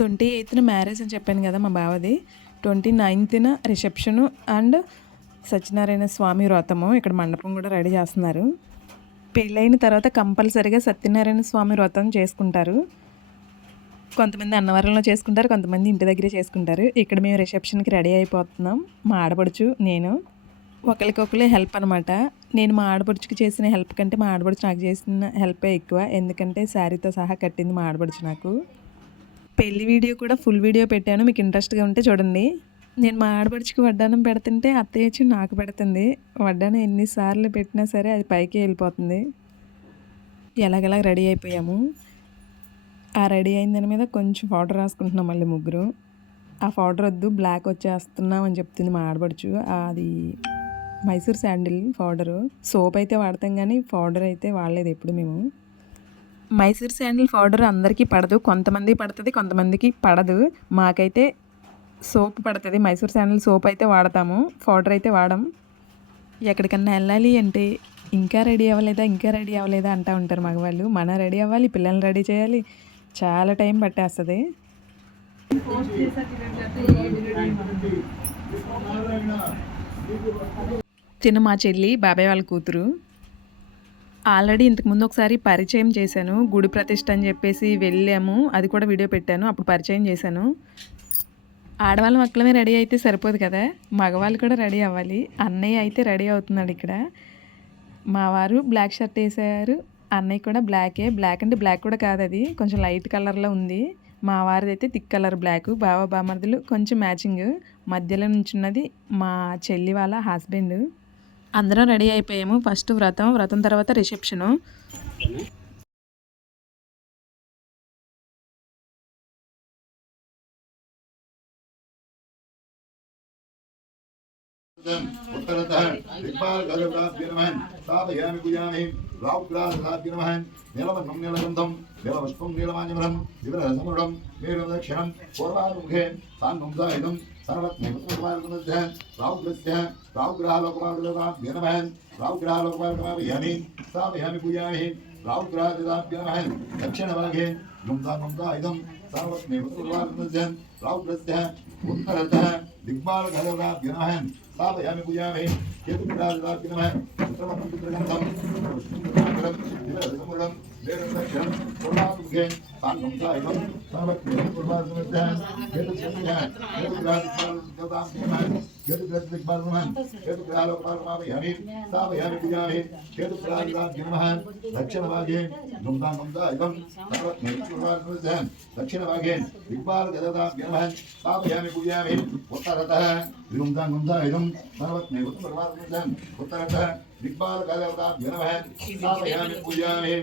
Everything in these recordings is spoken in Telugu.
28న మ్యారేజ్ అని చెప్పాను కదా మా బావది. 29న రిసెప్షను అండ్ సత్యనారాయణ స్వామి వ్రతము. ఇక్కడ మండపం కూడా రెడీ చేస్తున్నారు. పెళ్ళైన తర్వాత కంపల్సరీగా సత్యనారాయణ స్వామి వ్రతం చేసుకుంటారు. కొంతమంది అన్నవరంలో చేసుకుంటారు, కొంతమంది ఇంటి దగ్గరే చేసుకుంటారు. ఇక్కడ మేము రిసెప్షన్కి రెడీ అయిపోతున్నాం. మా ఆడపడుచు నేను ఒకరికొకరే హెల్ప్ అనమాట. నేను మా ఆడపడుచుకి చేసిన హెల్ప్ కంటే మా ఆడపడుచు నాకు చేసిన హెల్పే ఎక్కువ. ఎందుకంటే శారీతో సహా కట్టింది మా ఆడపడుచు నాకు. పెళ్లి వీడియో కూడా ఫుల్ వీడియో పెట్టాను, మీకు ఇంట్రెస్ట్గా ఉంటే చూడండి. నేను మా ఆడపడుచుకి వడ్డానం పెడుతుంటే అత్తయ్య వచ్చి నాకు పెడుతుంది. వడ్డానం ఎన్నిసార్లు పెట్టినా సరే అది పైకి వెళ్ళిపోతుంది. ఎలాగెలా రెడీ అయిపోయాము. ఆ రెడీ అయిన దాని మీద కొంచెం పౌడర్ రాసుకుంటున్నాం మళ్ళీ ముగ్గురు. ఆ పౌడర్ వద్దు బ్లాక్ వచ్చేస్తున్నాం అని చెప్తుంది మా ఆడపడుచు. అది మైసూర్ శాండిల్ పౌడరు. సోప్ అయితే వాడతాం కానీ పౌడర్ అయితే వాడలేదు ఎప్పుడు మేము. మైసూర్ శాండిల్ పౌడర్ అందరికీ పడదు, కొంతమంది పడుతుంది, కొంతమందికి పడదు. మాకైతే సోప్ పడుతుంది. మైసూర్ శాండిల్ సోప్ అయితే వాడతాము, పౌడర్ అయితే వాడము. ఎక్కడికన్నా వెళ్ళాలి అంటే ఇంకా రెడీ అవ్వలేదా ఇంకా రెడీ అవ్వలేదా అంటూ ఉంటారు మగవాళ్ళు. మనం రెడీ అవ్వాలి, పిల్లల్ని రెడీ చేయాలి, చాలా టైం పట్టేస్తుంది. తిను మా చెల్లి బాబాయ్ వాళ్ళ కూతురు. ఆల్రెడీ ఇంతకుముందు ఒకసారి పరిచయం చేశాను, గుడి ప్రతిష్ఠ అని చెప్పేసి వెళ్ళాము, అది కూడా వీడియో పెట్టాను, అప్పుడు పరిచయం చేశాను. ఆడవాళ్ళ మక్కలమే రెడీ అయితే సరిపోదు కదా, మగవాళ్ళు కూడా రెడీ అవ్వాలి. అన్నయ్య అయితే రెడీ అవుతున్నాడు ఇక్కడ. మా వారు బ్లాక్ షర్ట్ వేసారు, అన్నయ్య కూడా బ్లాకే. బ్లాక్ అంటే బ్లాక్ కూడా కాదు, అది కొంచెం లైట్ కలర్లో ఉంది. మా వారిది అయితే థిక్ కలర్ బ్లాక్. బావ బామర్దులు కొంచెం మ్యాచింగ్. మధ్యలో నుంచున్నది మా చెల్లి వాళ్ళ హస్బెండ్. అందరం రెడీ అయిపోయాము. ఫస్ట్ వ్రతం తర్వాత రిసెప్షను. उत्तरतः दिक्पालकलवराभ्य नमः स्थापयामि पूजामि राहुग्रासनाभ्य नमः नीलवन्नं नीलगन्धं नीलपुष्पं नीलमान्यमरं विवरसमुडं मेरुदक्षिणं पूर्वानुमुखे सान्नं साहितं सर्वत्मेकमार्गमध्यः राहुग्रस्य राहुग्रहालोकमार्गलवराभ्य नमः राहुग्रहालोकमार्गमापयामि स्थापयामि पूजामि राहुग्रहादिदाभ्य नमः दक्षिणभागे नुम्दानुम्दाहितं सर्वत्मेकमार्गमध्यः राहुग्रस्य उत्तरतः दिक्पालकलवराभ्य नमः स्थापयामि पूजामि केतुग्रासनाभ्य नमः उत्तरमन्तं पितृगन्धं विवरसमुडं मेरुदक्षिणं पूर्वानुमुखे सान्नं साहितं सर्वत्मेकमार्गमध्यः केतुग्रासनाभ्य स्थापयामि पूजामि केतुग्रासनाभ्य नमः दक्षिणभागे नुम्दानुम्दाहितं सर्वत्मेकमार्गमध्यः दक्षिणभागे दिक्पालकलवराभ्य नमः स्थापयामि पूजामि उत्तरतः नुम्दानुम्दाहितं सर्वत्मेकमार्गमध्यः उत्तरतः दिक्पालकलवराभ्य नमः स्थापयामि पूजामि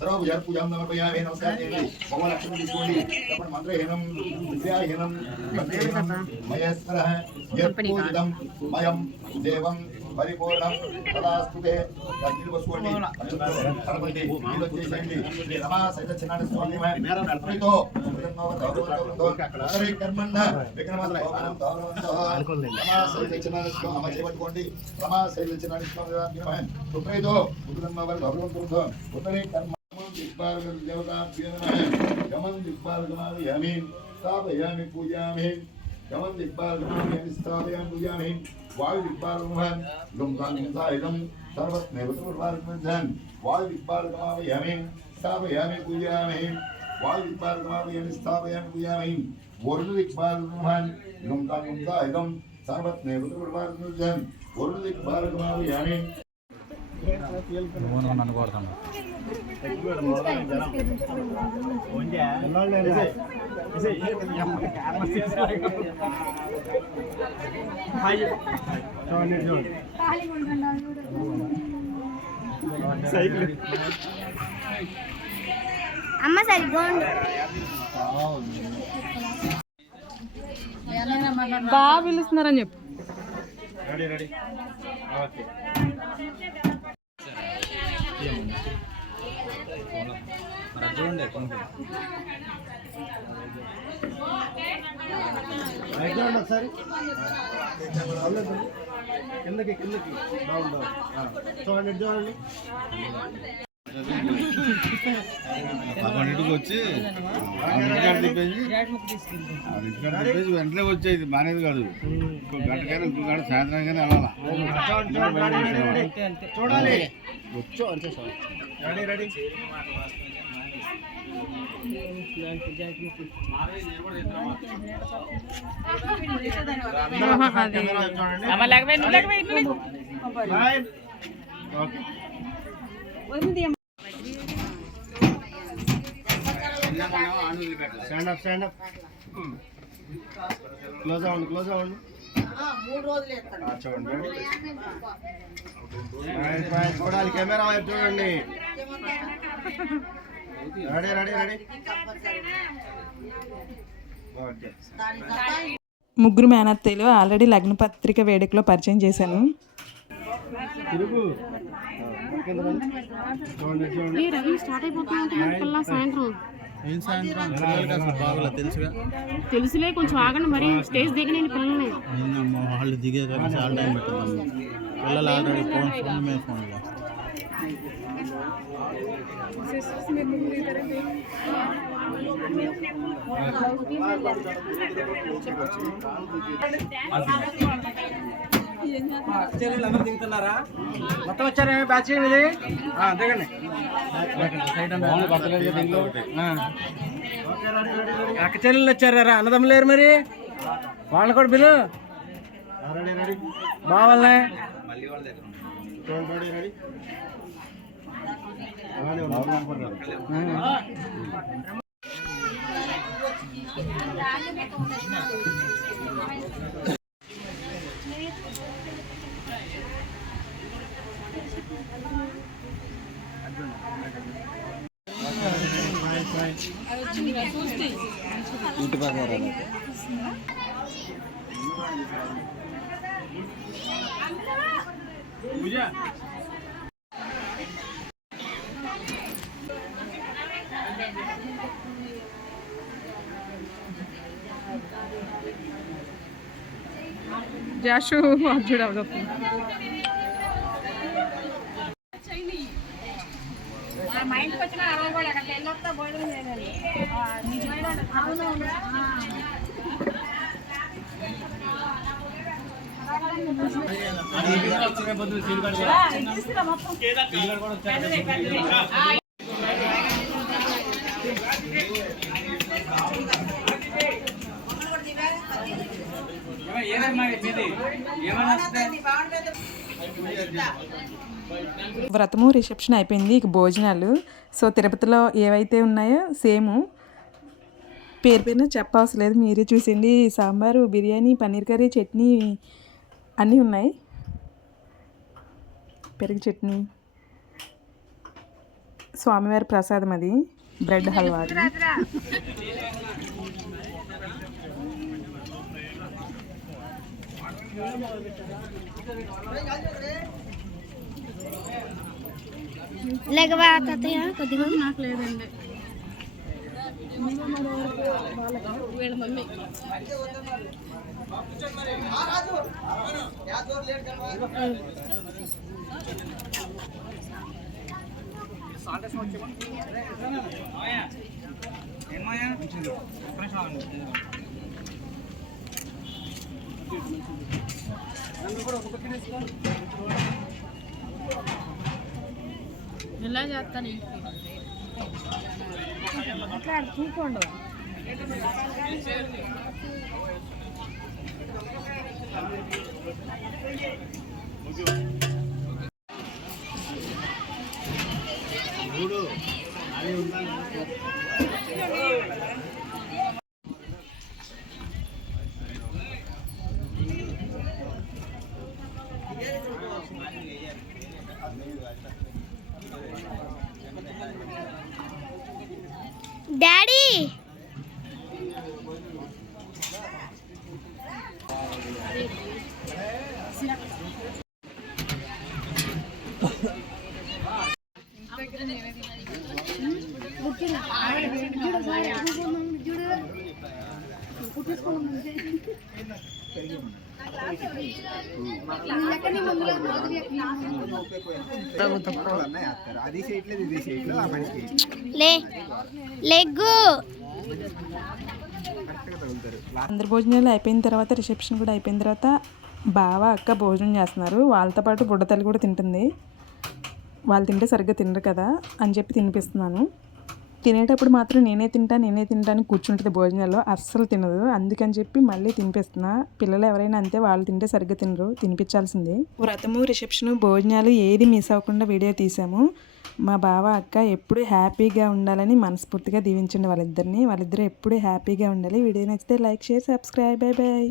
सर्वभुजां पूजां समर्पयामि नमस्कार చేయండి ఓం లక్ష్మీ తీసుకోండి తప్పని మంత్రహీనం విద్యాహీనం భక్తిహీనం మయస్కరః యత్పూజితం మయం దేవం పరిపూర్ణం తదాస్తుతే అగ్ని వసుకోండి సర్వంతి నీలో చేయండి నమః సైతచనాన స్వామి మేరతో హరి కర్మణ విఘ్నమత భవనం తారవంతో నమః సైతచనాన స్వామి నమః చేపట్టుకోండి నమః సైతచనాన స్వామి నమః సుప్రీతో ఉగ్రమవర భగవంతుడు ఉత్తరే కర్మ दिक्पालक देवताभ्यो नमः यमं दिक्पालकमापयामि स्थापयामि पूजामि यमं दिक्पालकमापयामि स्थापयामि पूजामि वायु दिक्पालकमहं गंगानिसायितं सर्वस्मेव सर्वपालकमध्यं वायु दिक्पालकमापयामि स्थापयामि पूजामि वायु दिक्पालकमापयामि स्थापयामि पूजामि वरुण दिक्पालकमहं गंगानिसायितं सर्वस्मेव सर्वपालकमध्यं वरुण दिक्पालकमापयामि నన్ను కొడతాను అమ్మ సరిగ్గా బాగా పిలుస్తున్నారని చెప్పు. చూడండి ఒకసారి కిందకి బాగుండవు చూడండి 11కి వచ్చి ఇంటికాడ తిప్పేసి వెంటనే వచ్చేది మానేది కాదు. ఇంకో గంటకైనా ఇంకో గంట సాయంత్రం కానీ వెళ్ళాలా. చూడాలి. స్టాండ్ అప్ క్లోజ్ అవ్వండి చూడండి. చూడాలి కెమెరా వైపు చూడండి. Ready okay. ముగ్గురు మేనత్తలు ఆల్రెడీ లగ్న పత్రిక వేడుకలో పరిచయం చేశాను. తెలుసులే కొంచెం ఆగండి మరి స్టేజ్ దిగనండి పిల్లల్ని. వాళ్ళు దిగే చాలా టైం పెట్టింది. పిల్లలు ఆల్రెడీ ఫోన్ మీద ఫోన్ చేస్తారు. అందరూ దిగుతున్నారా? మొత్తం వచ్చారా బ్యాచ్ ఇది? దిగండి. అక్క చెల్లెళ్ళు వచ్చారా? అన్నదమ్ము లేరు మరి వాళ్ళని కూడా పిలు. బావాలనే ఇంటి పక్కన జాషు చూడవదు. మా ఇంటికి వచ్చిన అరవై కూడా అక్కడ వెళ్ళొస్తా భోజనం చేయాలి. వ్రతము రిసెప్షన్ అయిపోయింది. ఇక భోజనాలు. సో తిరుపతిలో ఏవైతే ఉన్నాయో సేమ్ పేరు పేరున చెప్పవసరం లేదు, మీరే చూసిండి. సాంబారు, బిర్యానీ, పన్నీర్ కర్రీ, చట్నీ అన్నీ ఉన్నాయి. పెరుగు చట్నీ, స్వామివారి ప్రసాదం అది, బ్రెడ్ హల్వా. లేకపోతే తాతయ్య కొద్దిగా నాకు లేదండి. వీళ్ళ మమ్మీ ఎలా చేస్తాను చూసుకోండి. డాడీ లే లెగ్గు అందరి భోజనాలు అయిపోయిన తర్వాత రిసెప్షన్ కూడా అయిపోయిన తర్వాత బావ అక్క భోజనం చేస్తున్నారు. వాళ్ళతో పాటు బుడ్డతల్లి కూడా తింటుంది. వాళ్ళు తింటే సరిగ్గా తినరు కదా అని చెప్పి తినిపిస్తున్నాను. తినేటప్పుడు మాత్రం నేనే తింటాను కూర్చుంటుంది భోజనాల్లో, అస్సలు తినదు. అందుకని చెప్పి మళ్ళీ తినిపిస్తున్నా. పిల్లలు ఎవరైనా అంతే, వాళ్ళు తింటే సరిగ్గా తినరు, తినిపించాల్సిందే. వ్రతము రిసెప్షను భోజనాలు ఏది మిస్ అవ్వకుండా వీడియో తీసాము. మా బావ అక్క ఎప్పుడు హ్యాపీగా ఉండాలని మనస్ఫూర్తిగా దీవించండి వాళ్ళిద్దరిని. వాళ్ళిద్దరూ ఎప్పుడు హ్యాపీగా ఉండాలి. వీడియో నచ్చితే like, share, subscribe. Bye bye.